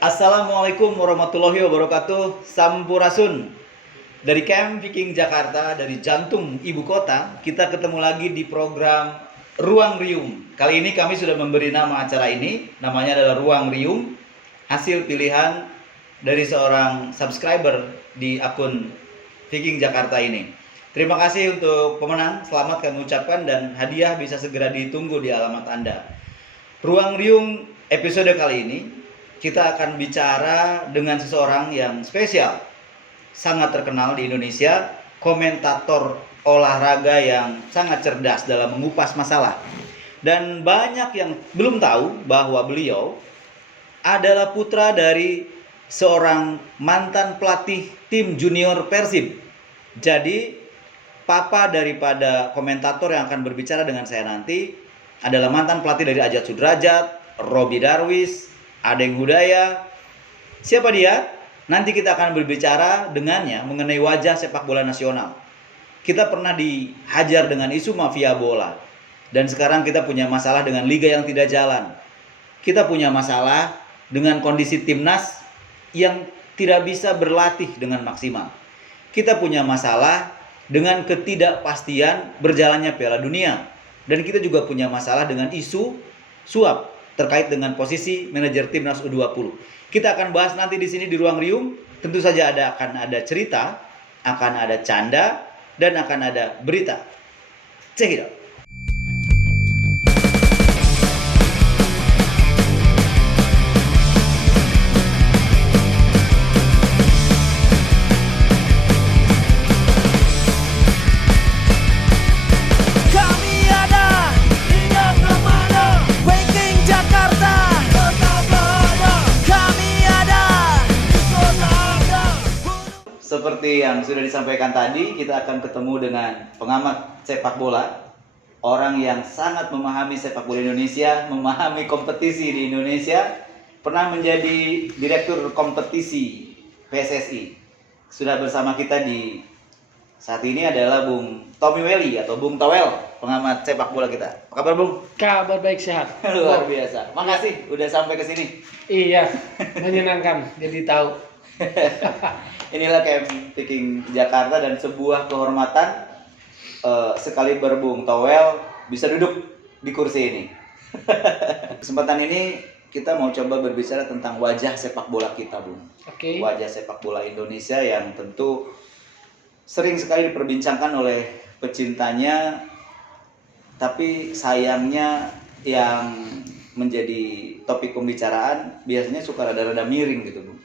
Assalamualaikum warahmatullahi wabarakatuh. Sampurasun. Dari Camp Viking Jakarta, dari jantung ibu kota, kita ketemu lagi di program Ruang Riung. Kali ini kami sudah memberi nama acara ini, namanya adalah Ruang Riung, hasil pilihan dari seorang subscriber di akun Viking Jakarta ini. Terima kasih untuk pemenang, selamat kami ucapkan dan hadiah bisa segera ditunggu di alamat Anda. Ruang Riung episode kali ini kita akan bicara dengan seseorang yang spesial, sangat terkenal di Indonesia, komentator olahraga yang sangat cerdas dalam mengupas masalah. Dan banyak yang belum tahu bahwa beliau adalah putra dari seorang mantan pelatih tim junior Persib. Jadi, papa daripada komentator yang akan berbicara dengan saya nanti adalah mantan pelatih dari Ajat Sudrajat, Robby Darwis, Adeng Hudaya. Siapa dia? Nanti kita akan berbicara dengannya mengenai wajah sepak bola nasional. Kita pernah dihajar dengan isu mafia bola. Dan sekarang kita punya masalah dengan liga yang tidak jalan. Kita punya masalah dengan kondisi timnas yang tidak bisa berlatih dengan maksimal. Kita punya masalah dengan ketidakpastian berjalannya Piala Dunia. Dan kita juga punya masalah dengan isu suap terkait dengan posisi manajer timnas U20. Kita akan bahas nanti di sini di Ruang Riung. Tentu saja akan ada cerita, akan ada canda, dan akan ada berita. Check it out. Seperti yang sudah disampaikan tadi, kita akan ketemu dengan pengamat sepak bola, orang yang sangat memahami sepak bola Indonesia, memahami kompetisi di Indonesia, pernah menjadi direktur kompetisi PSSI. Sudah bersama kita di saat ini adalah Bung Tommy Welly atau Bung Towel, pengamat sepak bola kita. Apa kabar, Bung? Kabar baik, sehat. Luar biasa. Makasih udah sampai ke sini. Iya, menyenangkan jadi tahu. Inilah Camp Viking Jakarta dan sebuah kehormatan sekali berbung Towel bisa duduk di kursi ini. Kesempatan ini kita mau coba berbicara tentang wajah sepak bola kita, Bung. Oke. Wajah sepak bola Indonesia yang tentu sering sekali diperbincangkan oleh pecintanya, tapi sayangnya yang menjadi topik pembicaraan biasanya suka rada-rada miring gitu, Bung.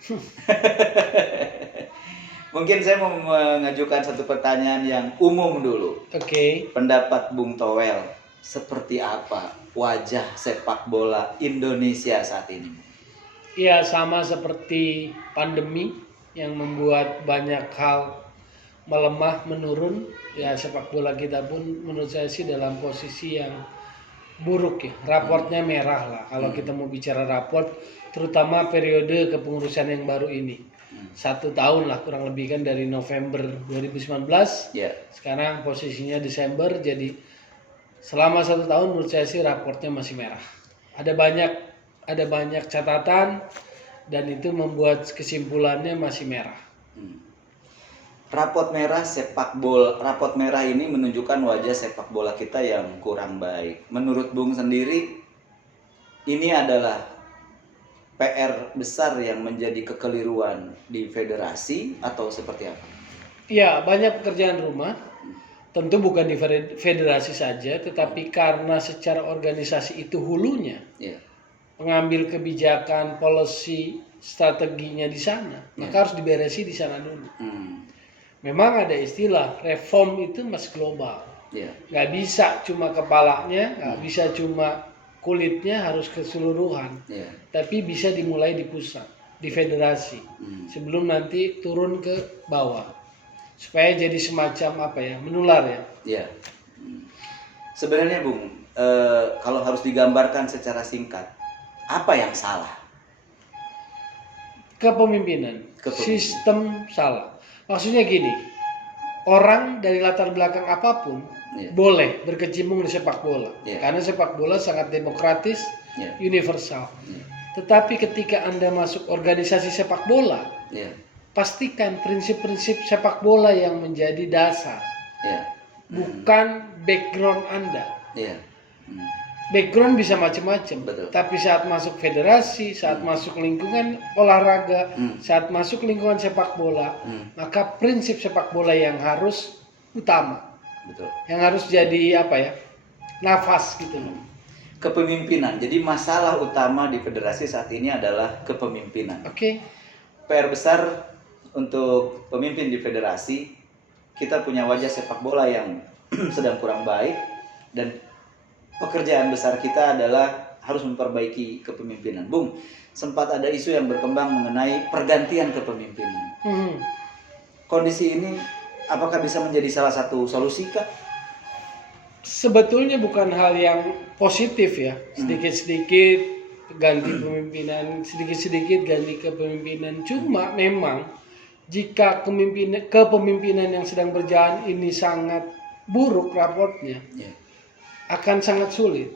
Mungkin saya mau mengajukan satu pertanyaan yang umum dulu. Oke. Pendapat Bung Towel, seperti apa wajah sepak bola Indonesia saat ini? Ya, sama seperti pandemi yang membuat banyak hal melemah, menurun. Ya, sepak bola kita pun menurut saya sih dalam posisi yang buruk ya. Raportnya merah lah kalau kita mau bicara raport, terutama periode kepengurusan yang baru ini. 1 tahun lah kurang lebih kan, dari November 2019 sekarang posisinya Desember, jadi selama 1 tahun menurut saya sih raportnya masih merah. Ada banyak catatan dan itu membuat kesimpulannya masih merah. Raport merah ini menunjukkan wajah sepak bola kita yang kurang baik. Menurut Bung sendiri, ini adalah PR besar yang menjadi kekeliruan di federasi atau seperti apa? Ya, banyak pekerjaan rumah. Tentu bukan di federasi saja, tetapi karena secara organisasi itu hulunya. Pengambil kebijakan, policy, strateginya di sana, maka harus diberesi di sana dulu. Memang ada istilah reform itu masih global. Nggak bisa cuma kepalanya, nggak bisa cuma kulitnya, harus keseluruhan. Tapi bisa dimulai di pusat, di federasi, sebelum nanti turun ke bawah, supaya jadi semacam menular ya. Sebenarnya, Bung, kalau harus digambarkan secara singkat, apa yang salah? Kepemimpinan. Sistem salah. Maksudnya gini, orang dari latar belakang apapun boleh berkecimpung di sepak bola, karena sepak bola sangat demokratis, universal. Tetapi ketika Anda masuk organisasi sepak bola, Iya. pastikan prinsip-prinsip sepak bola yang menjadi dasar, Iya. bukan background Anda. Iya. Hmm. Background bisa macam-macam, Betul. tapi saat masuk federasi, saat masuk lingkungan olahraga, saat masuk lingkungan sepak bola, maka prinsip sepak bola yang harus utama, Betul. yang harus jadi apa ya, nafas gitu loh. Kepemimpinan. Jadi masalah utama di federasi saat ini adalah kepemimpinan. Oke, PR besar untuk pemimpin di federasi, kita punya wajah sepak bola yang sedang kurang baik, dan pekerjaan besar kita adalah harus memperbaiki kepemimpinan. Bung, sempat ada isu yang berkembang mengenai pergantian kepemimpinan. Kondisi ini apakah bisa menjadi salah satu solusi kah? sebetulnya bukan hal yang positif ya, sedikit-sedikit ganti pemimpinan, sedikit-sedikit ganti kepemimpinan. Cuma memang jika kepemimpinan yang sedang berjalan ini sangat buruk raportnya, akan sangat sulit.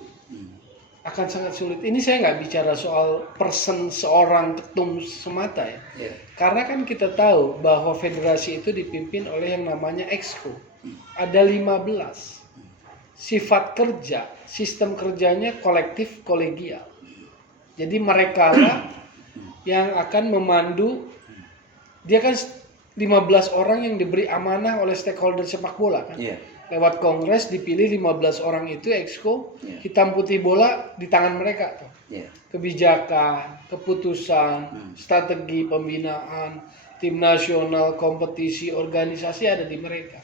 Akan sangat sulit. Ini saya nggak bicara soal person seorang ketum semata ya. Karena kan kita tahu bahwa federasi itu dipimpin oleh yang namanya exco. Ada 15. Sifat kerja, sistem kerjanya kolektif kolegial. Jadi mereka lah yang akan memandu. Dia kan 15 orang yang diberi amanah oleh stakeholder sepak bola kan. Lewat kongres dipilih 15 orang itu exco, hitam putih bola di tangan mereka tuh. Kebijakan, keputusan, strategi pembinaan, tim nasional, kompetisi, organisasi ada di mereka.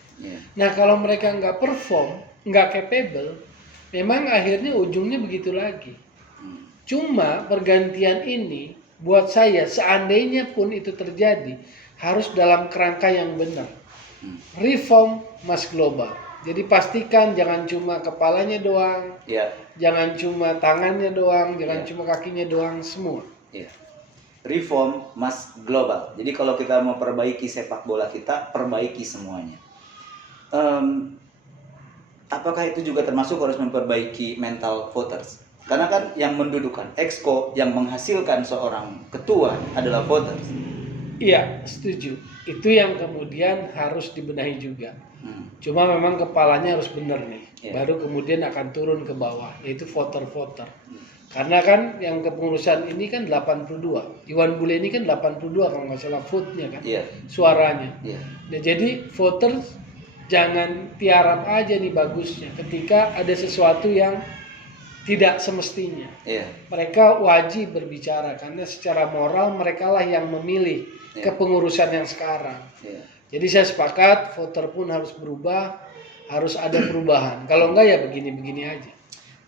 Nah kalau mereka nggak perform, nggak capable, memang akhirnya ujungnya begitu lagi. Cuma pergantian ini buat saya seandainya pun itu terjadi harus dalam kerangka yang benar. Reform mas global. Jadi pastikan jangan cuma kepalanya doang, jangan cuma tangannya doang, jangan cuma kakinya doang, semua. Reform mas global. Jadi kalau kita mau perbaiki sepak bola kita, perbaiki semuanya. Apakah itu juga termasuk harus memperbaiki mental voters? Karena kan yang mendudukan exco, yang menghasilkan seorang ketua adalah voters. Iya, setuju. Itu yang kemudian harus dibenahi juga. Cuma memang kepalanya harus benar nih. Baru kemudian akan turun ke bawah, yaitu voter-voter. Karena kan yang kepengurusan ini kan 82. Iwan Bule ini kan 82 kalau nggak salah vote-nya kan. Suaranya. Nah, jadi voters jangan tiarap aja nih bagusnya ketika ada sesuatu yang tidak semestinya. Mereka wajib berbicara karena secara moral mereka lah yang memilih kepengurusan yang sekarang. Jadi saya sepakat voter pun harus berubah, harus ada perubahan. Kalau enggak ya begini-begini aja.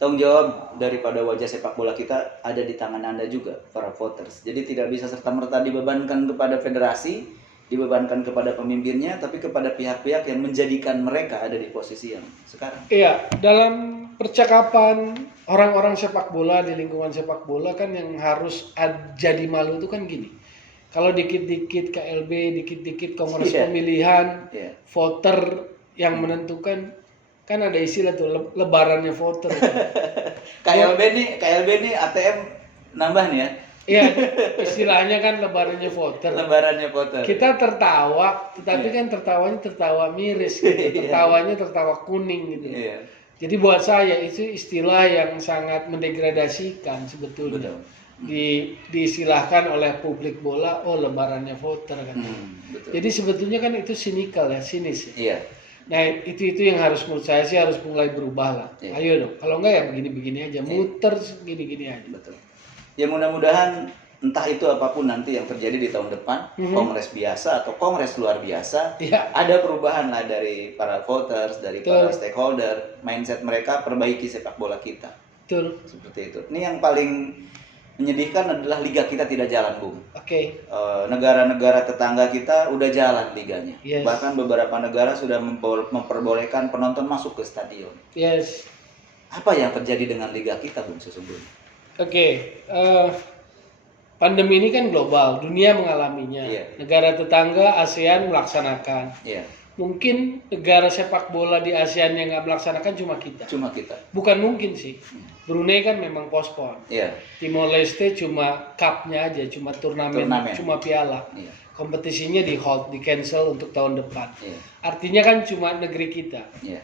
Tanggung jawab daripada wajah sepak bola kita ada di tangan Anda juga, para voters. Jadi tidak bisa serta-merta dibebankan kepada federasi, dibebankan kepada pemimpinnya, tapi kepada pihak-pihak yang menjadikan mereka ada di posisi yang sekarang. Iya, dalam percakapan orang-orang sepak bola di lingkungan sepak bola kan yang harus jadi malu itu kan gini. Kalau dikit-dikit KLB, dikit-dikit kongres pemilihan, voter yang menentukan, kan ada istilah tuh lebarannya voter. KLB nih ATM nambah nih ya. Iya, istilahnya kan lebarannya voter. Lebarannya voter. Kita tertawa, tetapi kan tertawanya tertawa miris gitu. Tertawanya tertawa kuning gitu. Jadi buat saya itu istilah yang sangat mendegradasikan sebetulnya. Diistilahkan oleh publik bola, oh lebarannya voter kan. Jadi sebetulnya kan itu sinikal ya, sinis ya. Nah itu yang harus menurut saya sih harus mulai berubah lah. Ayo dong, kalau enggak ya begini-begini aja, muter gini-gini aja. Ya mudah-mudahan entah itu apapun nanti yang terjadi di tahun depan, kongres biasa atau kongres luar biasa, ada perubahan lah dari para voters, dari para stakeholder, mindset mereka perbaiki sepak bola kita. Betul. Seperti itu. Ini yang paling menyedihkan adalah liga kita tidak jalan, Bung. Negara-negara tetangga kita udah jalan liganya. Bahkan beberapa negara sudah memperbolehkan penonton masuk ke stadion. Apa yang terjadi dengan liga kita, Bung, sesungguhnya? Pandemi ini kan global, dunia mengalaminya. Negara tetangga ASEAN melaksanakan. Mungkin negara sepak bola di ASEAN yang nggak melaksanakan cuma kita. Cuma kita. Bukan mungkin sih. Brunei kan memang pospon. Iya. Timor Leste cuma cup-nya aja, cuma turnamen, cuma piala. Iya. Kompetisinya di hold, di cancel untuk tahun depan. Iya. Artinya kan cuma negeri kita. Iya.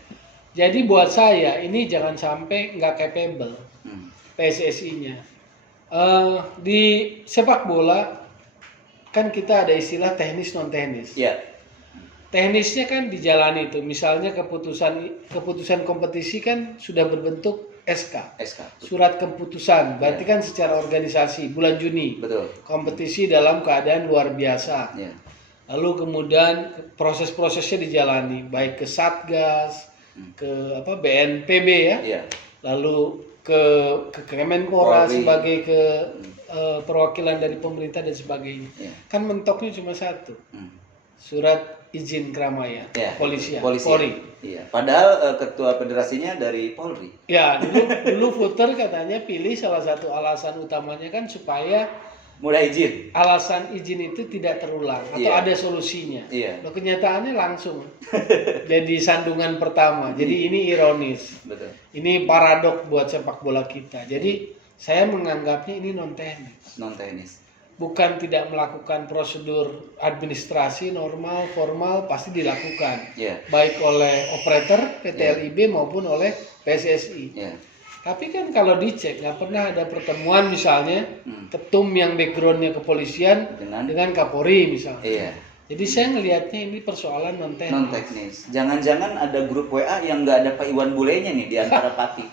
Jadi buat saya ini jangan sampai nggak capable PSSI-nya. Di sepak bola kan kita ada istilah teknis non teknis. Iya. Teknisnya kan dijalani itu. Misalnya keputusan kompetisi kan sudah berbentuk SK. Surat keputusan. Berarti kan secara organisasi bulan Juni. Betul. Kompetisi dalam keadaan luar biasa. Iya. Lalu kemudian proses-prosesnya dijalani baik ke Satgas, ke BNPB ya. Iya. Lalu ke Kemenpora Polri. sebagai perwakilan dari pemerintah dan sebagainya. Iya. Kan mentoknya cuma satu. Surat izin keramaian, Ya, polisi. Polri. Iya. Padahal ketua federasinya dari Polri. Ya, dulu voter katanya pilih salah satu alasan utamanya kan supaya Mulai izin. alasan izin itu tidak terulang atau Iya. ada solusinya. Iya. Loh, kenyataannya langsung jadi sandungan pertama. Jadi ini ironis. Betul. Ini paradok buat sepak bola kita. Jadi saya menganggapnya ini non teknis. Non teknis. Bukan tidak melakukan prosedur administrasi normal, formal pasti dilakukan. Iya. Baik oleh operator PT LIB maupun oleh PSSI. Iya. Tapi kan kalau dicek nggak pernah ada pertemuan misalnya ketum yang backgroundnya kepolisian dengan Kapolri misalnya. Iya. Jadi saya ngelihatnya ini persoalan non teknis. Non teknis. Jangan-jangan ada grup WA yang nggak ada Pak Iwan Bulenya nih di antara pati.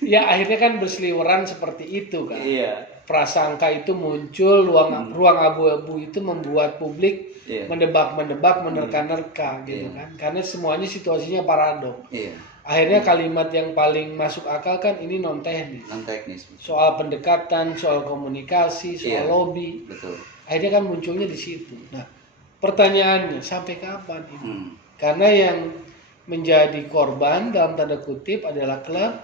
Ya akhirnya kan berseliweran seperti itu kan. Iya. Prasangka itu muncul, ruang abu-abu itu membuat publik mendebak-mendebak, menerka-nerka gitu kan. Karena semuanya situasinya paradok. Iya. Akhirnya kalimat yang paling masuk akal kan ini non teknis. Non teknis. Soal pendekatan, soal komunikasi, soal lobby. Betul. Akhirnya kan munculnya di situ. Nah, pertanyaannya sampai kapan ini? Karena yang menjadi korban dalam tanda kutip adalah klub,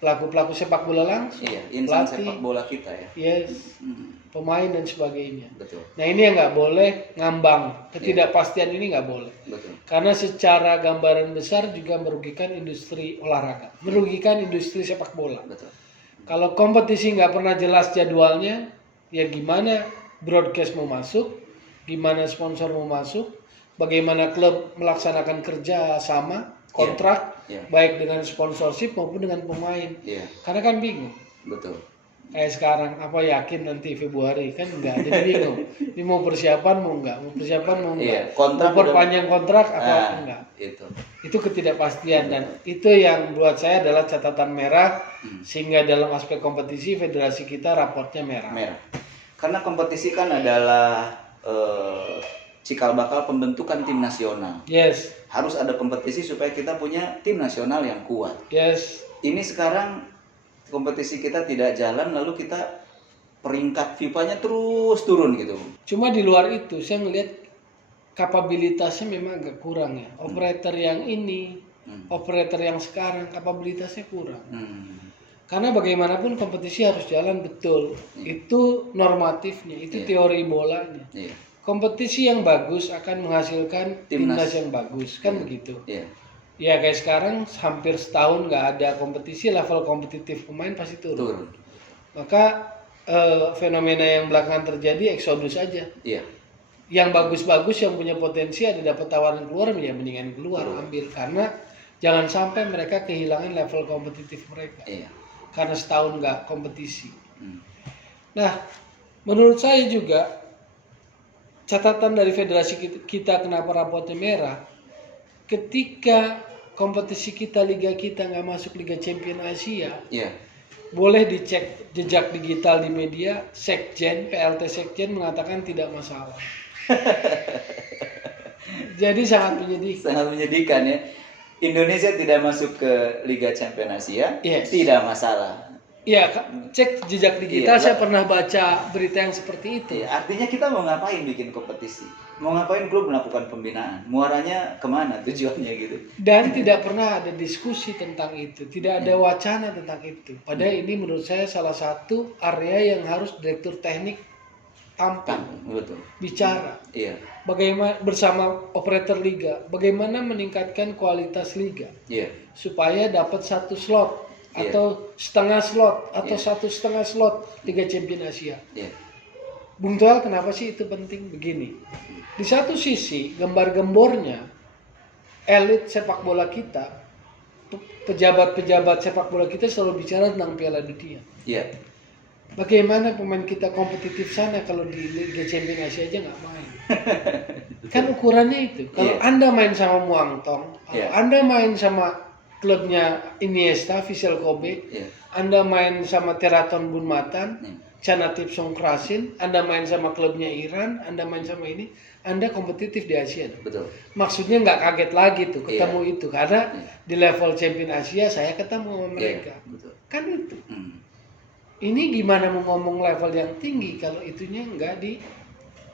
pelaku-pelaku sepak bola langsung, insan pelatih, sepak bola kita ya. yes, pemain dan sebagainya. Betul. Nah ini yang nggak boleh ngambang, ketidakpastian ini nggak boleh. Betul. Karena secara gambaran besar juga merugikan industri olahraga, merugikan industri sepak bola. Betul. Kalau kompetisi nggak pernah jelas jadwalnya, ya gimana broadcast mau masuk, gimana sponsor mau masuk, bagaimana klub melaksanakan kerja sama, kontrak, baik dengan sponsorship maupun dengan pemain. Karena kan bingung. Betul. Kayak sekarang, apa yakin nanti Februari kan enggak, jadi bingung. Ini mau persiapan mau enggak, mau persiapan mau enggak, kontrak mau perpanjang kontrak apa enggak. Itu ketidakpastian dan itu yang buat saya adalah catatan merah sehingga dalam aspek kompetisi federasi kita raportnya merah. Karena kompetisi kan adalah cikal bakal pembentukan tim nasional. Yes. Harus ada kompetisi supaya kita punya tim nasional yang kuat. Yes. Ini sekarang kompetisi kita tidak jalan, lalu kita peringkat FIFA-nya terus turun gitu. Cuma di luar itu saya melihat kapabilitasnya memang agak kurang ya. Operator yang ini, operator yang sekarang kapabilitasnya kurang. Karena bagaimanapun kompetisi harus jalan betul. Itu normatifnya, itu teori bolanya. Kompetisi yang bagus akan menghasilkan timnas yang bagus, kan begitu. Ya kayak sekarang hampir setahun nggak ada kompetisi, level kompetitif pemain pasti turun. Maka fenomena yang belakangan terjadi eksodus aja. Yang bagus-bagus yang punya potensi ada dapat tawaran keluar, ya mendingan keluar ambil, karena jangan sampai mereka kehilangan level kompetitif mereka. Karena setahun nggak kompetisi. Nah, menurut saya juga catatan dari federasi kita kenapa raportnya merah, ketika kompetisi kita, liga kita nggak masuk Liga Champion Asia, boleh dicek jejak digital di media, Sekjen, PLT Sekjen mengatakan tidak masalah. Jadi sangat menyedihkan. Sangat menyedihkan ya. Indonesia tidak masuk ke Liga Champion Asia, tidak masalah. Ya, cek jejak digital, saya pernah baca berita yang seperti itu. Artinya kita mau ngapain bikin kompetisi? Mau ngapain klub melakukan pembinaan? Muaranya kemana tujuannya gitu? Dan tidak pernah ada diskusi tentang itu, tidak ada wacana tentang itu. Padahal ini menurut saya salah satu area yang harus direktur teknik tampil, Betul. bicara. Iya. Bagaimana bersama operator liga, bagaimana meningkatkan kualitas liga Iya. supaya dapat satu slot Iya. atau setengah slot atau Iya. satu setengah slot Liga Champions Asia. Iya. Bung Toel, kenapa sih itu penting? Begini, di satu sisi gembar-gembornya elit sepak bola kita, pejabat-pejabat sepak bola kita selalu bicara tentang Piala Dunia. Iya. Bagaimana pemain kita kompetitif sana kalau di Liga Champions Asia aja nggak main? Kan ukurannya itu. Kalau Iya. Anda main sama Muang Thong, kalau Iya. Anda main sama klubnya Iniesta, Vissel Kobe, Iya. Anda main sama Teraton Bunmatan, Iya. Canatip Songkrasin, Anda main sama klubnya Iran, Anda main sama ini, Anda kompetitif di Asia. Betul. Maksudnya nggak kaget lagi tuh ketemu Iya. itu, karena Iya. di level Champion Asia saya ketemu sama mereka. Iya. Betul. Kan itu. Hmm. Ini gimana mau ngomong level yang tinggi kalau itunya nggak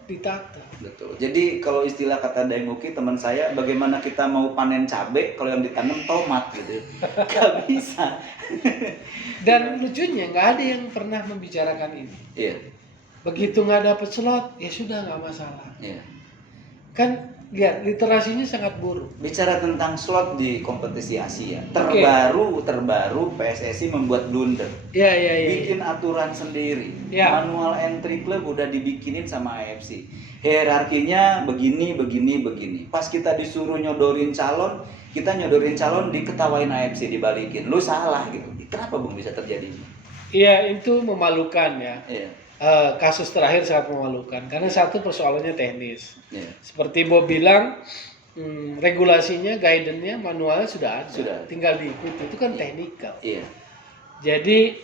ditata. Betul. Jadi kalau istilah kata Daimuki teman saya, bagaimana kita mau panen cabai kalau yang ditanam tomat gitu. Gak bisa. Dan lucunya nggak ada yang pernah membicarakan ini. Iya. Begitu nggak dapet slot, ya sudah nggak masalah. Iya. Kan lihat literasinya sangat buruk. Bicara tentang slot di kompetisi Asia, terbaru PSSI membuat blunder. Ya. Bikin aturan sendiri. Ya. Manual entry club udah dibikinin sama AFC. Hierarkinya begini. Pas kita disuruh nyodorin calon, kita nyodorin calon diketawain AFC, dibalikin. Lu salah gitu. Kenapa Bung bisa terjadi? Iya, itu memalukan ya. Iya. Kasus terakhir sangat memalukan karena satu persoalannya teknis. Iya. Seperti Bob bilang, regulasinya, guidance-nya, manualnya sudah ada. Sudah. Tinggal diikuti. Itu kan teknikal. Iya. Jadi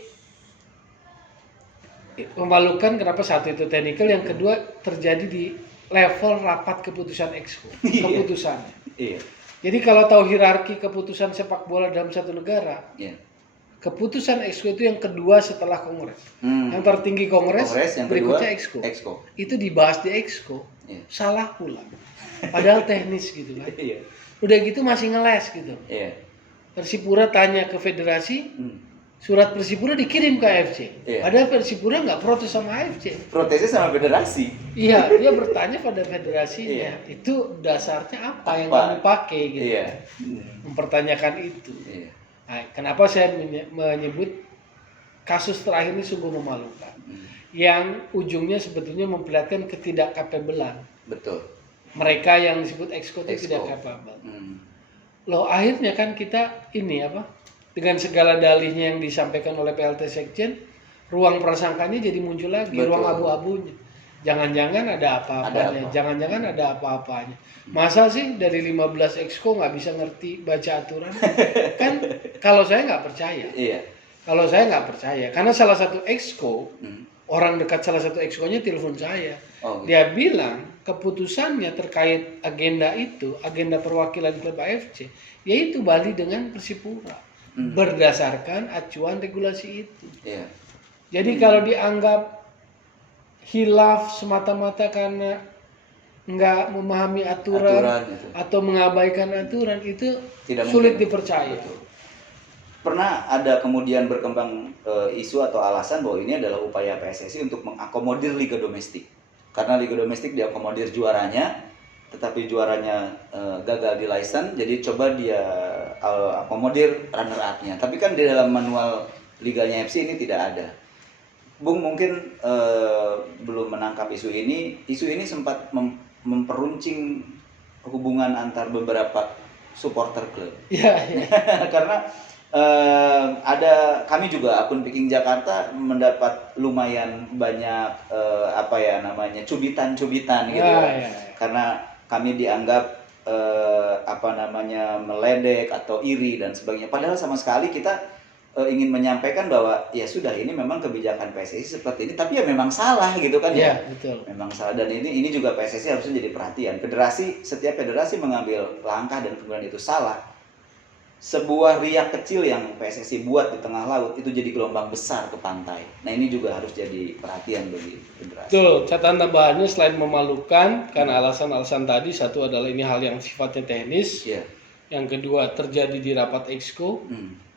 memalukan kenapa satu itu teknikal, yang kedua terjadi di level rapat keputusan exco. Iya. Keputusannya. Iya. Jadi kalau tahu hierarki keputusan sepak bola dalam satu negara, Iya. keputusan exco itu yang kedua setelah kongres. Yang tertinggi kongres yang berikutnya kedua, exco. Itu dibahas di exco. Iya. Salah pula. Padahal teknis gitu kan. Iya. Udah gitu masih ngeles gitu. Iya. Persipura tanya ke federasi, surat Persipura dikirim ke AFC. Iya. Padahal Persipura nggak protes sama AFC. Protesnya sama federasi. Iya, dia bertanya pada federasinya. Iya. Itu dasarnya apa yang Apa? kamu pakai gitu. Iya. Mempertanyakan itu. Iya. Nah, kenapa saya menyebut kasus terakhir ini sungguh memalukan. Yang ujungnya sebetulnya memperlihatkan ketidakkapabelan. Betul. Mereka yang disebut exco itu Exco. tidak kapabel. Hmm. Loh, akhirnya kan kita ini apa? Dengan segala dalihnya yang disampaikan oleh PLT Sekjen, ruang prasangkanya jadi muncul lagi, Betul. ruang abu-abunya. Jangan-jangan ada apa-apanya, Ada apa? jangan-jangan ada apa-apanya. Masa sih dari 15 exco nggak bisa ngerti baca aturan? Kan kalau saya nggak percaya. Iya. Kalau saya nggak percaya, karena salah satu exco, Hmm. orang dekat salah satu exco-nya telepon saya. Oh, gitu. Dia bilang keputusannya terkait agenda itu, agenda perwakilan klub AFC, yaitu Bali dengan Persipura. Berdasarkan acuan regulasi itu. Iya. Jadi kalau dianggap hilaf semata-mata karena nggak memahami aturan Aturan itu. atau mengabaikan aturan, itu Tidak sulit mungkin. dipercaya. Betul. Pernah ada kemudian berkembang isu atau alasan bahwa ini adalah upaya PSSI untuk mengakomodir liga domestik. Karena liga domestik diakomodir juaranya, tetapi juaranya gagal di license, jadi coba dia akomodir runner up-nya. Tapi kan di dalam manual liganya FC ini tidak ada. Bung mungkin belum menangkap isu ini. Isu ini sempat memperuncing hubungan antar beberapa supporter klub. Iya. Karena ada kami juga akun Viking Jakarta mendapat lumayan banyak cubitan-cubitan gitu. Ya. Karena kami dianggap meledek atau iri dan sebagainya. Padahal sama sekali kita ingin menyampaikan bahwa ya sudah, ini memang kebijakan PSSI seperti ini, tapi ya memang salah gitu kan ya. Betul. Memang salah, dan ini juga PSSI harusnya jadi perhatian. Setiap federasi mengambil langkah dan kemudian itu salah. Sebuah riak kecil yang PSSI buat di tengah laut itu jadi gelombang besar ke pantai. Nah, ini juga harus jadi perhatian bagi federasi. Betul, catatan tambahannya selain memalukan karena alasan-alasan tadi, satu adalah ini hal yang sifatnya teknis, Iya. yang kedua terjadi di rapat exco,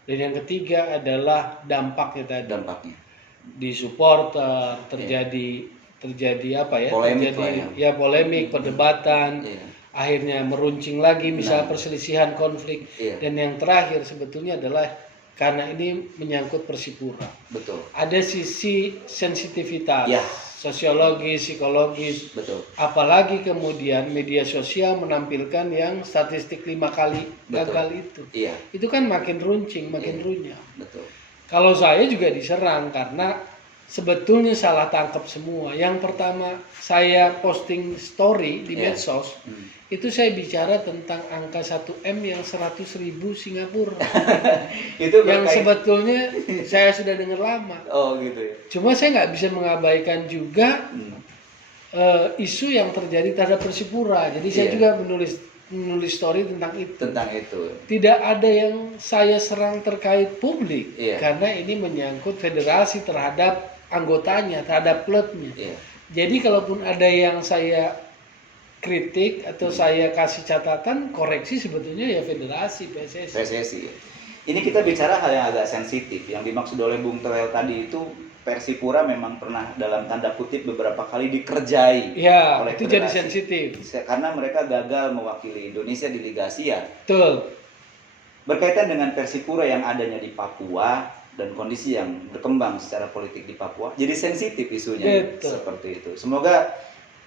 dan yang ketiga adalah dampaknya tadi Dampaknya. di supporter, terjadi terjadi apa ya? Polemik terjadi lah ya. polemik, perdebatan. Iya. Akhirnya meruncing lagi misalnya Nah. perselisihan konflik. Iya. Dan yang terakhir sebetulnya adalah karena ini menyangkut Persipura. Betul. Ada sisi sensitivitas, Ya. sosiologis, psikologis. Betul. Apalagi kemudian media sosial menampilkan yang statistik 5 kali Betul. gagal itu. Iya. Itu kan makin runcing, makin Iya. runyam. Betul. Kalau saya juga diserang karena sebetulnya salah tangkap semua. Yang pertama saya posting story di Iya. medsos, Hmm. itu saya bicara tentang angka 1M yang 100.000 Singapura. Itu yang berkait- sebetulnya saya sudah dengar lama. Oh gitu ya. Cuma saya nggak bisa mengabaikan juga Hmm. isu yang terjadi terhadap Persipura. Jadi saya Iya. juga menulis story tentang itu. Tentang itu. Tidak ada yang saya serang terkait publik, Iya. karena ini menyangkut federasi terhadap anggotanya, terhadap klubnya. Iya. Jadi kalaupun ada yang saya kritik atau saya kasih catatan, koreksi sebetulnya ya federasi PSSI. PSSI. Ini kita bicara hal yang agak sensitif. Yang dimaksud oleh Bung Toel tadi itu Persipura memang pernah dalam tanda kutip beberapa kali dikerjai Ya, oleh itu jadi federasi. sensitif. Karena mereka gagal mewakili Indonesia di Liga Asia. Betul. Berkaitan dengan Persipura yang adanya di Papua dan kondisi yang berkembang secara politik di Papua, jadi sensitif isunya. Betul. Seperti itu. Semoga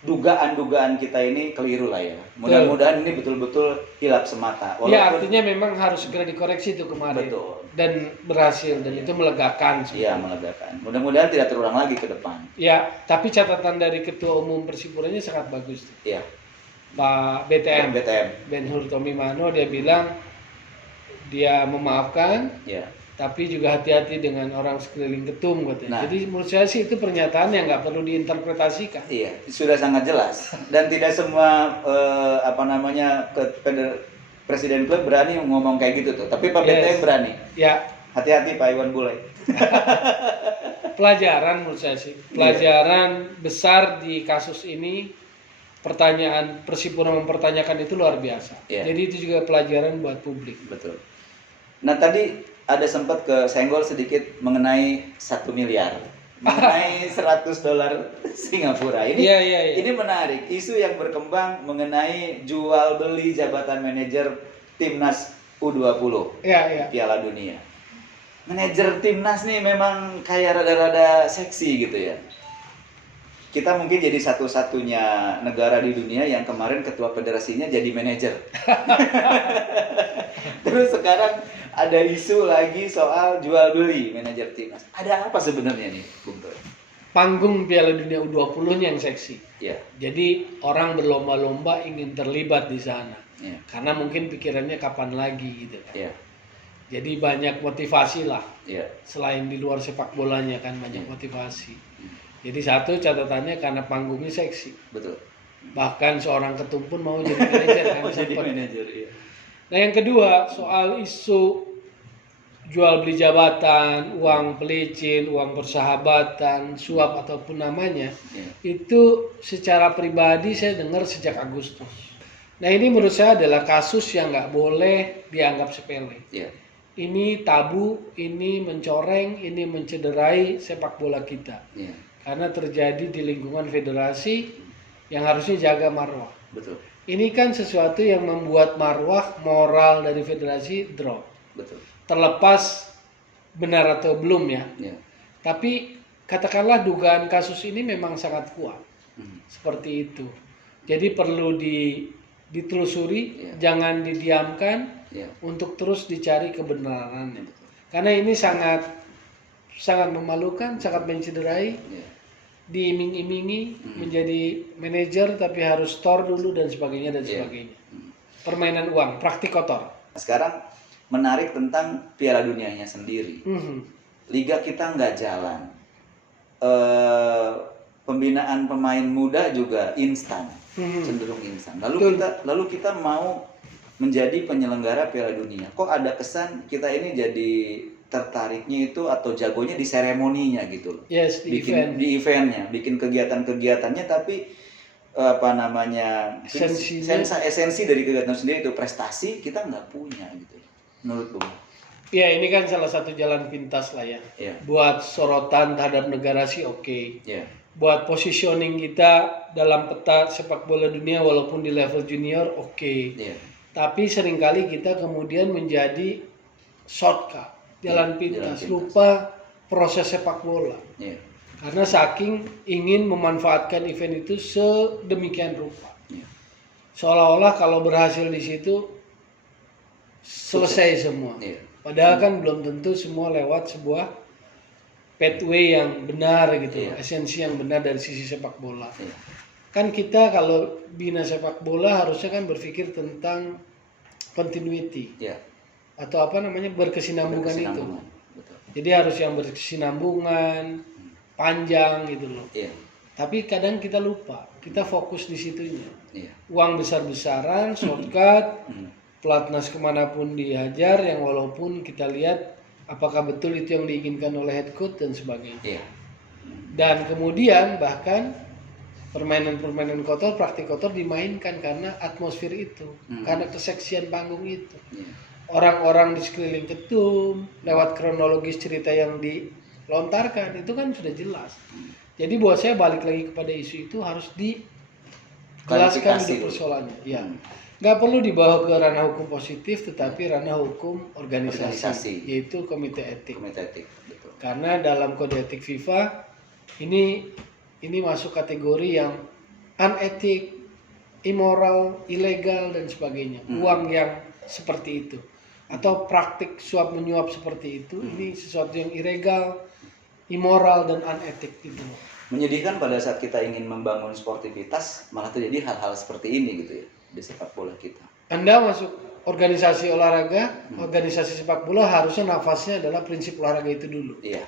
dugaan-dugaan kita ini keliru lah ya. Mudah-mudahan ini betul-betul hilap semata. Ya, artinya memang harus segera dikoreksi itu kemarin. Betul. Dan berhasil, dan itu melegakan. Iya, melegakan. Mudah-mudahan tidak terulang lagi ke depan. Ya, tapi catatan dari Ketua Umum Persipuranya sangat bagus. Iya. Pak BTM, BTM. Ben Hur Tomimano, dia bilang dia memaafkan, Ya. tapi juga hati-hati dengan orang sekeliling ketum katanya. Nah. Jadi menurut saya sih itu pernyataan yang nggak perlu diinterpretasikan. Iya, sudah sangat jelas. Dan tidak semua presiden klub berani ngomong kayak gitu tuh. Tapi Pak BTM berani. Ya, Hati-hati Pak Iwan Bule. pelajaran menurut saya sih. Pelajaran besar di kasus ini, pertanyaan Persipura mempertanyakan itu luar biasa. Iya. Jadi itu juga pelajaran buat publik. Betul. Nah tadi ada sempat ke senggol sedikit mengenai 1 miliar. Mengenai 100 dolar Singapura. Iya, iya. Ini menarik. Isu yang berkembang mengenai jual beli jabatan manajer timnas U20 Iya, iya. Piala Dunia. Manajer timnas nih memang kayak rada-rada seksi gitu ya. Kita mungkin jadi satu-satunya negara di dunia yang kemarin ketua federasinya jadi manajer. Terus sekarang ada isu lagi soal jual beli manajer timnas. Ada apa sebenarnya nih, Bung Toy? Panggung Piala Dunia U20-nya yang seksi. Ya, Jadi orang berlomba-lomba ingin terlibat di sana. ya, Karena mungkin pikirannya kapan lagi gitu kan. ya, Jadi banyak motivasi lah. ya. Selain di luar sepak bolanya kan banyak Iya. motivasi. Jadi satu catatannya karena panggungnya seksi. Betul. Bahkan seorang ketum pun mau jadi manajer kan Mau jadi sempet. manajer, iya. Nah yang kedua soal isu jual beli jabatan, uang pelicin, uang persahabatan, suap ataupun namanya, Iya. itu secara pribadi saya dengar sejak Agustus. Nah ini menurut saya adalah kasus yang nggak boleh dianggap sepele. Iya. Ini tabu, ini mencoreng, ini mencederai sepak bola kita. Iya. Karena terjadi di lingkungan federasi yang harusnya jaga marwah. Betul. Ini kan sesuatu yang membuat marwah moral dari federasi drop. Betul. Terlepas benar atau belum ya. Iya. Tapi katakanlah dugaan kasus ini memang sangat kuat. Hmm. Seperti itu. Jadi perlu ditelusuri, Iya. jangan didiamkan, Iya. untuk terus dicari kebenarannya. Betul. Karena ini sangat memalukan, sangat mencederai. Iya. Diiming-imingi menjadi manajer tapi harus store dulu dan sebagainya dan Iya. sebagainya. Permainan uang, praktik kotor. Sekarang menarik tentang Piala Dunianya sendiri. Liga kita nggak jalan. Pembinaan pemain muda juga instan, cenderung instan. Lalu kita mau menjadi penyelenggara Piala Dunia. Kok ada kesan kita ini jadi tertariknya itu atau jagonya di seremoninya gitu loh. Yes, di event. Di eventnya, bikin kegiatan-kegiatannya, tapi Esensinya. esensi dari kegiatan sendiri itu prestasi kita nggak punya gitu. Menurut Bung. Ya ini kan salah satu jalan pintas lah ya. Iya. Buat sorotan terhadap negara sih oke. Iya. Buat positioning kita dalam peta sepak bola dunia walaupun di level junior oke. Iya. Tapi seringkali kita kemudian menjadi shortcut, jalan pintas, pintas. lupa proses sepak bola. Iya. Karena saking ingin memanfaatkan event itu sedemikian rupa. Iya. Seolah-olah kalau berhasil di situ selesai semua. Iya. Padahal kan belum tentu semua lewat sebuah pathway yang benar gitu, Iya. esensi yang benar dari sisi sepak bola. Iya. Kan kita kalau bina sepak bola harusnya kan berpikir tentang continuity Iya. atau apa namanya berkesinambungan itu. Berkesinambungan. Betul. Jadi harus yang berkesinambungan, panjang gitu loh. Iya. Tapi kadang kita lupa, kita fokus di situnya. Iya. Uang besar-besaran, shortcut, Hmm. pelatnas kemanapun dihajar, yang walaupun kita lihat apakah betul itu yang diinginkan oleh head coach dan sebagainya. Iya. Dan kemudian bahkan permainan-permainan kotor, praktik kotor dimainkan karena atmosfer itu, karena keseksian panggung itu. Iya. Orang-orang di sekeliling ketum, lewat kronologis cerita yang dilontarkan, itu kan sudah jelas. Jadi buat saya balik lagi kepada isu itu harus dijelaskan Klarifikasi dulu dulu. persoalannya. Ya. Nggak perlu dibawa ke ranah hukum positif, tetapi ranah hukum organisasi, yaitu komite etik. Komite etik. Betul. Karena dalam kode etik FIFA ini masuk kategori yang unetik, immoral, ilegal dan sebagainya. Uang yang seperti itu atau praktik suap menyuap seperti itu, ini sesuatu yang ilegal, immoral dan unetik gitu. Menyedihkan pada saat kita ingin membangun sportivitas malah terjadi hal-hal seperti ini gitu ya di sepak bola kita. Anda masuk organisasi olahraga, organisasi sepak bola harusnya nafasnya adalah prinsip olahraga itu dulu. Iya.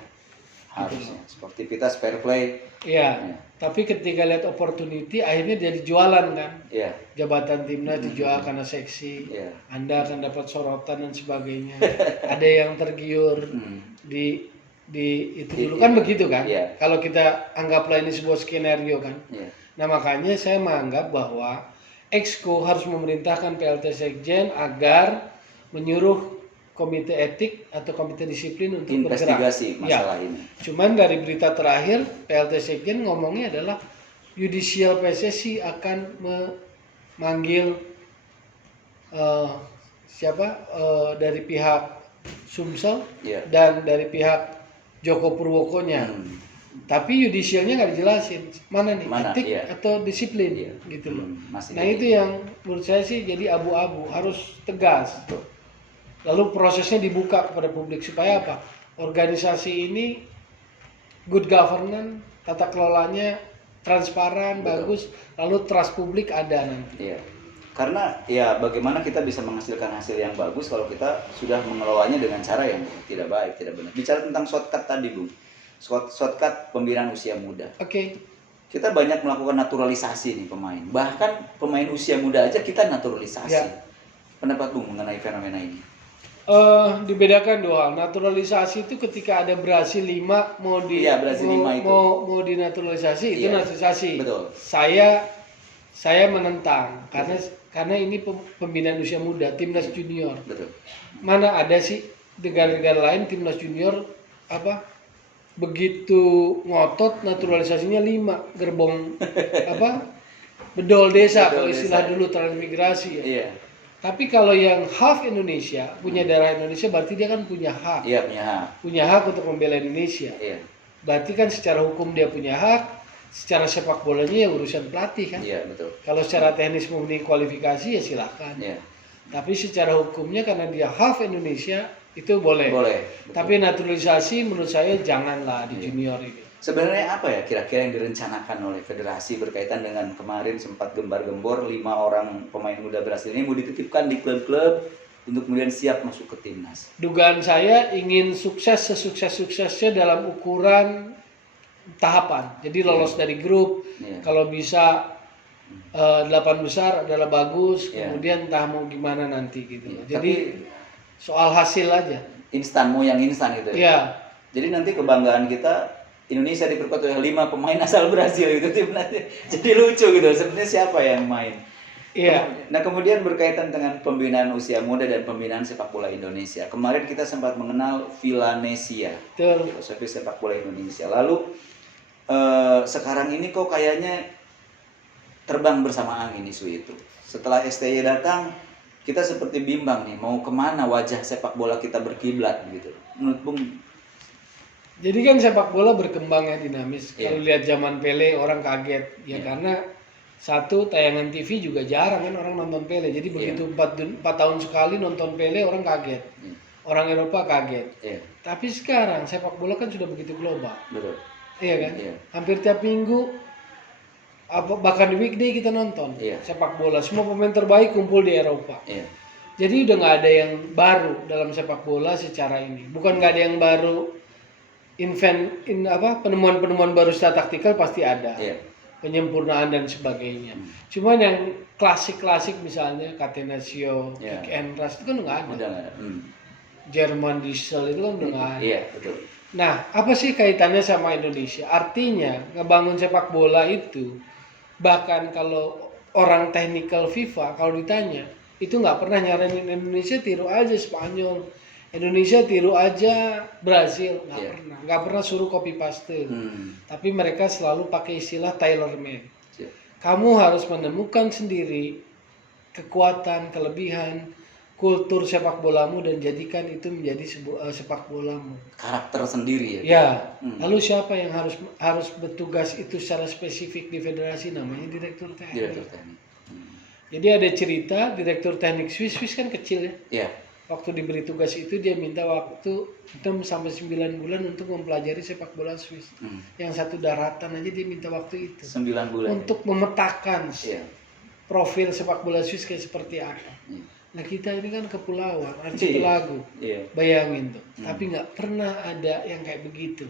Harusnya sportivitas fair play. Iya. Iya. Tapi ketika lihat opportunity akhirnya jadi jualan kan. Iya. Jabatan timnas dijual karena seksi. Iya. Anda akan dapat sorotan dan sebagainya. Ada yang tergiur di itu dulu kan begitu kan. Iya. Kalau kita anggaplah ini sebuah skenario kan. Iya. Nah makanya saya menganggap bahwa Exco harus memerintahkan PLT Sekjen agar menyuruh komite etik atau komite disiplin untuk Investigasi bergerak. masalah ini. Cuman dari berita terakhir PLT Sekjen ngomongnya adalah Judicial PSSI akan memanggil dari pihak Sumsel Iya. dan dari pihak Joko Purwokonya. Tapi judicialnya nggak dijelasin mana nih, etik Iya. atau disiplin Iya. gitu loh. Masih Nah itu yang menurut saya sih jadi abu-abu, harus tegas. Lalu prosesnya dibuka kepada publik supaya apa? Organisasi ini good governance, tata kelolanya transparan, bagus, lalu trust publik ada nanti. Iya. Karena ya bagaimana kita bisa menghasilkan hasil yang bagus kalau kita sudah mengelolanya dengan cara yang tidak baik, tidak benar. Bicara tentang shortcut tadi, Bung. Shortcut pembinaan usia muda. Oke. Kita banyak melakukan naturalisasi nih pemain. Bahkan pemain usia muda aja kita naturalisasi. Ya. Pendapat Bung mengenai fenomena ini? Dibedakan dua hal. Naturalisasi itu ketika ada Brasil 5 mau Iya, Brasil 5 itu. mau dinaturalisasi itu Iya, naturalisasi. betul. Saya menentang karena ini pembinaan usia muda, timnas junior. Betul. Mana ada sih negara-negara lain timnas junior begitu ngotot naturalisasinya 5 gerbong bedol desa Bedol kalau istilah desa. dulu transmigrasi ya. Iya. Tapi kalau yang half Indonesia punya darah Indonesia berarti dia kan punya hak. Iya, punya hak. Punya hak untuk membela Indonesia. Iya. Berarti kan secara hukum dia punya hak, secara sepak bolanya ya urusan pelatih kan. Iya, betul. Kalau secara teknis memenuhi kualifikasi ya silakan. Iya. Tapi secara hukumnya karena dia half Indonesia itu boleh. Boleh. Betul. Tapi naturalisasi menurut saya janganlah di junior ini. Sebenarnya apa ya kira-kira yang direncanakan oleh federasi berkaitan dengan kemarin sempat gembar-gembor 5 orang pemain muda Brasil ini mau dititipkan di klub-klub untuk kemudian siap masuk ke timnas. Dugaan saya ingin sukses sesukses-suksesnya dalam ukuran tahapan. Jadi lolos dari grup, Iya. kalau bisa 8 besar adalah bagus, Iya. kemudian entah mau gimana nanti gitu. Iya. Jadi soal hasil aja. Instan, mau yang instan itu ya. Iya. Jadi nanti kebanggaan kita Indonesia diperkuat oleh 5 pemain asal Brasil itu timnasnya. Jadi lucu gitu. Sebenarnya siapa yang main? Iya, Nah, kemudian berkaitan dengan pembinaan usia muda dan pembinaan sepak bola Indonesia. Kemarin kita sempat mengenal Villanesia, betul. filosofi sepak bola Indonesia. Lalu sekarang ini kok kayaknya terbang bersama angin isu itu. Setelah STY datang, kita seperti bimbang nih, mau kemana wajah sepak bola kita berkiblat gitu. Menurut Bung? Jadi kan sepak bola berkembang ya dinamis. Iya. Kalau lihat zaman Pele orang kaget ya karena satu tayangan TV juga jarang kan orang nonton Pele. Jadi begitu 4 tahun sekali nonton Pele orang kaget. Iya. Orang Eropa kaget. Iya, Tapi sekarang sepak bola kan sudah begitu global. betul. Iya kan? Iya. Hampir tiap minggu bahkan di weekday kita nonton Iya. sepak bola. Semua pemain terbaik kumpul di Eropa. Iya. Jadi udah nggak ada yang baru dalam sepak bola secara ini. Bukan nggak ada yang baru penemuan-penemuan baru secara taktikal pasti ada. Iya. Penyempurnaan dan sebagainya. Cuman yang klasik-klasik misalnya Catenaccio, Iya. Kick and Rush itu kan udah nggak ada. Udah nggak ada. Jerman Diesel itu kan udah nggak ada. Iya, betul. Nah, apa sih kaitannya sama Indonesia? Artinya ngebangun sepak bola itu bahkan kalau orang technical FIFA kalau ditanya itu nggak pernah nyaranin Indonesia tiru aja Spanyol, Indonesia tiru aja Brazil, nggak pernah suruh copy paste. Tapi mereka selalu pakai istilah tailor made. Iya. Kamu harus menemukan sendiri kekuatan, kelebihan, kultur sepak bolamu dan jadikan itu menjadi sebuah sepak bolamu. Karakter sendiri ya. Ya, lalu siapa yang harus bertugas itu secara spesifik di federasi? Namanya direktur teknik. Direktur teknik. Jadi ada cerita direktur teknik Swiss kan kecil ya. Iya. Waktu diberi tugas itu dia minta waktu 6 sampai 9 bulan untuk mempelajari sepak bola Swiss. Yang satu daratan aja dia minta waktu itu 9 bulan. untuk memetakan Iya. profil sepak bola Swiss kayak seperti apa. Iya. Nah kita ini kan kepulauan, archipelago, Iya. bayangin tuh. Tapi nggak pernah ada yang kayak begitu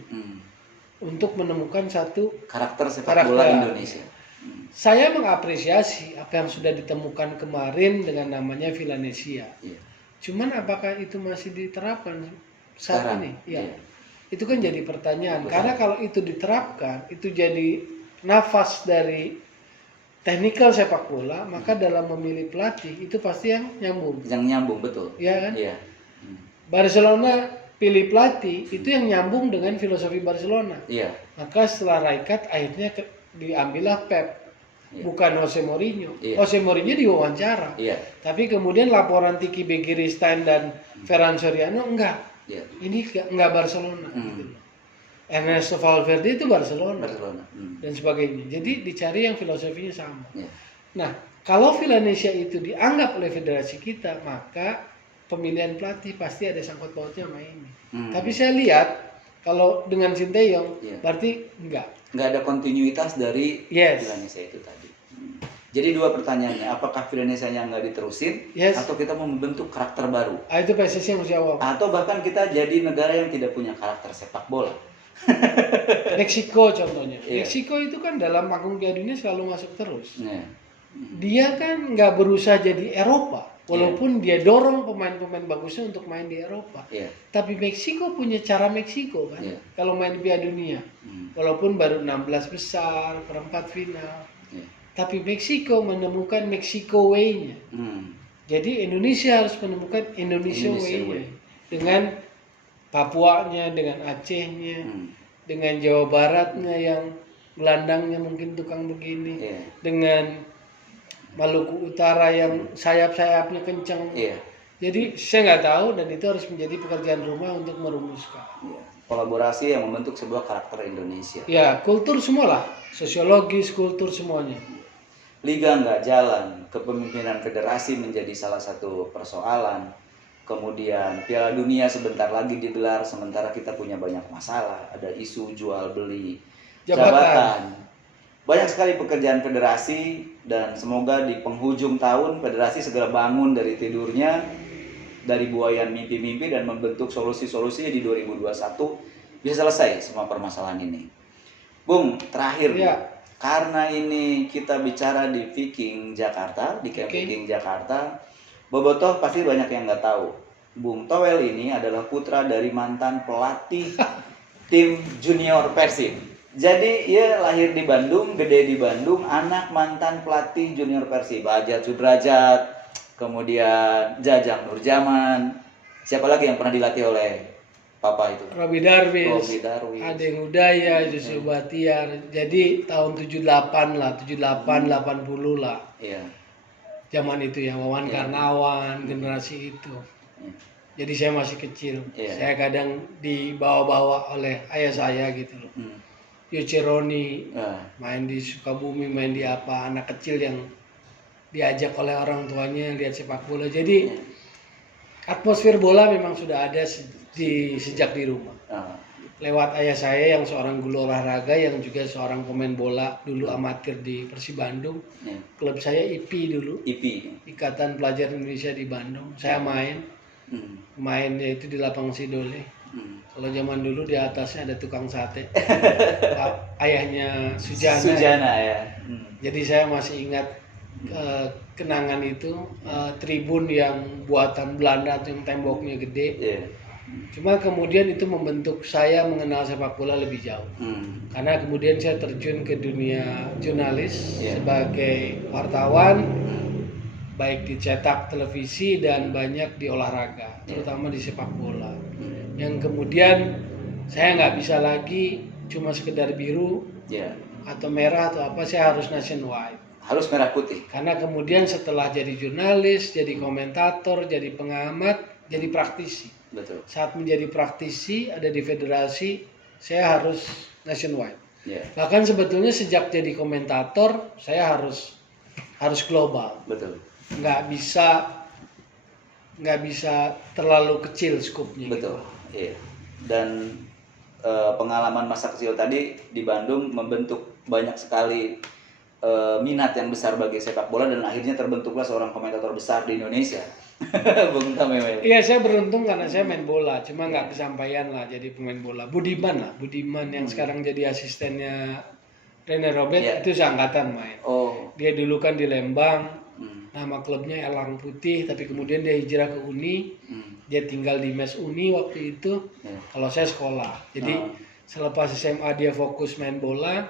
untuk menemukan satu Karakter sepak bola karakter. Indonesia. Saya mengapresiasi apa yang sudah ditemukan kemarin dengan namanya Villanesia. Iya. Cuman apakah itu masih diterapkan saat Sekarang, ini? Ya, iya. itu kan jadi pertanyaan. Betul. Karena kalau itu diterapkan, itu jadi nafas dari technical sepak bola, maka dalam memilih pelatih itu pasti yang nyambung. Yang nyambung betul. Iya kan? Iya. Barcelona pilih pelatih itu yang nyambung dengan filosofi Barcelona. Iya. Maka setelah Rijkaard akhirnya diambillah Pep, Iya. bukan Jose Mourinho. Iya. Jose Mourinho diwawancara. Iya. Tapi kemudian laporan Tiki Begiristain dan Ferran Soriano enggak. Iya. Ini enggak Barcelona. Gitu. Ernesto Valverde itu Barcelona. Dan sebagainya. Jadi dicari yang filosofinya sama. Iya. Nah, kalau Villanesia itu dianggap oleh federasi kita, maka pemilihan pelatih pasti ada sangkut pautnya sama ini. Tapi saya lihat kalau dengan Sinteyong, Iya. berarti enggak. Nggak ada kontinuitas dari Yes. Villanesia itu tadi. Jadi dua pertanyaannya, apakah Villanesia-nya nggak diterusin, Yes. atau kita mau membentuk karakter baru, Itu PSSI yang harus jawab. atau bahkan kita jadi negara yang tidak punya karakter sepak bola. Meksiko contohnya. Iya. Meksiko itu kan dalam panggung Piala Dunia selalu masuk terus. Iya. Dia kan nggak berusaha jadi Eropa, walaupun dia dorong pemain-pemain bagusnya untuk main di Eropa. Iya. Tapi Meksiko punya cara Meksiko kan, Iya. kalau main di Piala Dunia, walaupun baru 16 besar, perempat final. Iya. Tapi Meksiko menemukan Meksiko way-nya. Jadi Indonesia harus menemukan Indonesia Indonesia way-nya way. dengan Papuanya, dengan Acehnya, dengan Jawa Baratnya yang gelandangnya mungkin tukang begini, Iya. dengan Maluku Utara yang sayap-sayapnya kencang. Iya. Jadi saya nggak tahu dan itu harus menjadi pekerjaan rumah untuk merumuskan. Iya. Kolaborasi yang membentuk sebuah karakter Indonesia. Ya kultur semualah, sosiologis, kultur semuanya. Liga nggak jalan, kepemimpinan federasi menjadi salah satu persoalan. Kemudian Piala Dunia sebentar lagi digelar, sementara kita punya banyak masalah. Ada isu jual beli jabatan. Banyak sekali pekerjaan federasi, dan semoga di penghujung tahun federasi segera bangun dari tidurnya, dari buayan mimpi-mimpi, dan membentuk solusi-solusi di 2021 bisa selesai semua permasalahan ini. Bung, terakhir Ya. karena ini kita bicara di Viking Jakarta, di Camp Oke. Viking Jakarta, Bobotoh pasti banyak yang nggak tahu. Bung Towel ini adalah putra dari mantan pelatih tim junior Persib. Jadi ia lahir di Bandung, gede di Bandung, anak mantan pelatih junior Persib, Ajat Sudrajat, kemudian Jajang Nurjaman. Siapa lagi yang pernah dilatih oleh Papa itu? Robi Darwis, Robi Darwis. Adeng Udaya, Joshua Batiar. Jadi tahun 78 lah, 78, 80 lah. Iya. Zaman itu ya, Wawan Karnawan, generasi itu. Iya. Jadi saya masih kecil. Iya. Saya kadang dibawa-bawa oleh ayah saya gitu loh. Yoce Roni, Nah, main di Sukabumi, main di apa, anak kecil yang diajak oleh orang tuanya lihat sepak bola. Jadi atmosfer bola memang sudah ada sejak di rumah. Lewat ayah saya yang seorang guru olahraga yang juga seorang pemain bola dulu amatir di Persib Bandung. Klub saya IPI dulu, IP. Ikatan Pelajar Indonesia di Bandung. Saya main yaitu di Lapang Sidole. Kalau zaman dulu di atasnya ada tukang sate. Ayahnya Sujana. Sujana ya. Jadi saya masih ingat kenangan itu, tribun yang buatan Belanda yang temboknya gede. Iya. Cuma kemudian itu membentuk saya mengenal sepak bola lebih jauh. Karena kemudian saya terjun ke dunia jurnalis sebagai wartawan, baik di cetak, televisi, dan banyak di olahraga, terutama di sepak bola. Yang kemudian saya nggak bisa lagi cuma sekedar biru atau merah atau apa, saya harus nationwide. Harus merah putih. Karena kemudian setelah jadi jurnalis, jadi komentator, jadi pengamat, jadi praktisi. Betul. Saat menjadi praktisi ada di federasi, saya harus nationwide. Yeah. Bahkan sebetulnya sejak jadi komentator saya harus global. Betul. Nggak bisa terlalu kecil skupnya. Betul. Iya. Dan pengalaman masa kecil tadi di Bandung membentuk banyak sekali minat yang besar bagi sepak bola dan akhirnya terbentuklah seorang komentator besar di Indonesia. Bung Tamewel. Iya, saya beruntung karena saya main bola, cuma nggak kesampaian lah jadi pemain bola. Budiman yang sekarang jadi asistennya Rene Robert itu seangkatan main. Dia dulu kan di Lembang, nama klubnya Elang Putih, tapi kemudian dia hijrah ke Uni, dia tinggal di Mes Uni waktu itu. Kalau saya sekolah, jadi selepas SMA dia fokus main bola,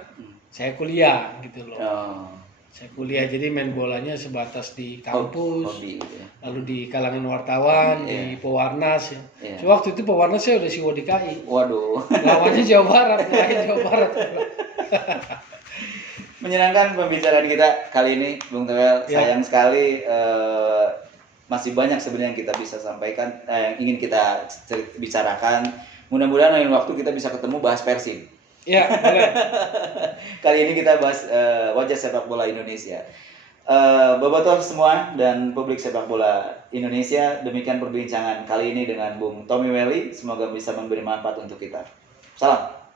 saya kuliah gitu loh. Saya kuliah jadi main bolanya sebatas di kampus, hobi, gitu ya. Lalu di kalangan wartawan, di Pewarnas ya. So, waktu itu Pewarnas saya udah siwo DKI. Waduh. Lawannya Jawa Barat, Jawa Barat. Menyenangkan pembicaraan kita kali ini, Bung Tamewel. Sayang sekali masih banyak sebenarnya yang kita bisa sampaikan, yang ingin kita bicarakan. Mudah-mudahan lain waktu kita bisa ketemu bahas Persib. Ya, boleh. Kali ini kita bahas wajah sepak bola Indonesia. Bobotoh semua dan publik sepak bola Indonesia, demikian perbincangan kali ini dengan Bung Tommy Welly. Semoga bisa memberi manfaat untuk kita. Salam.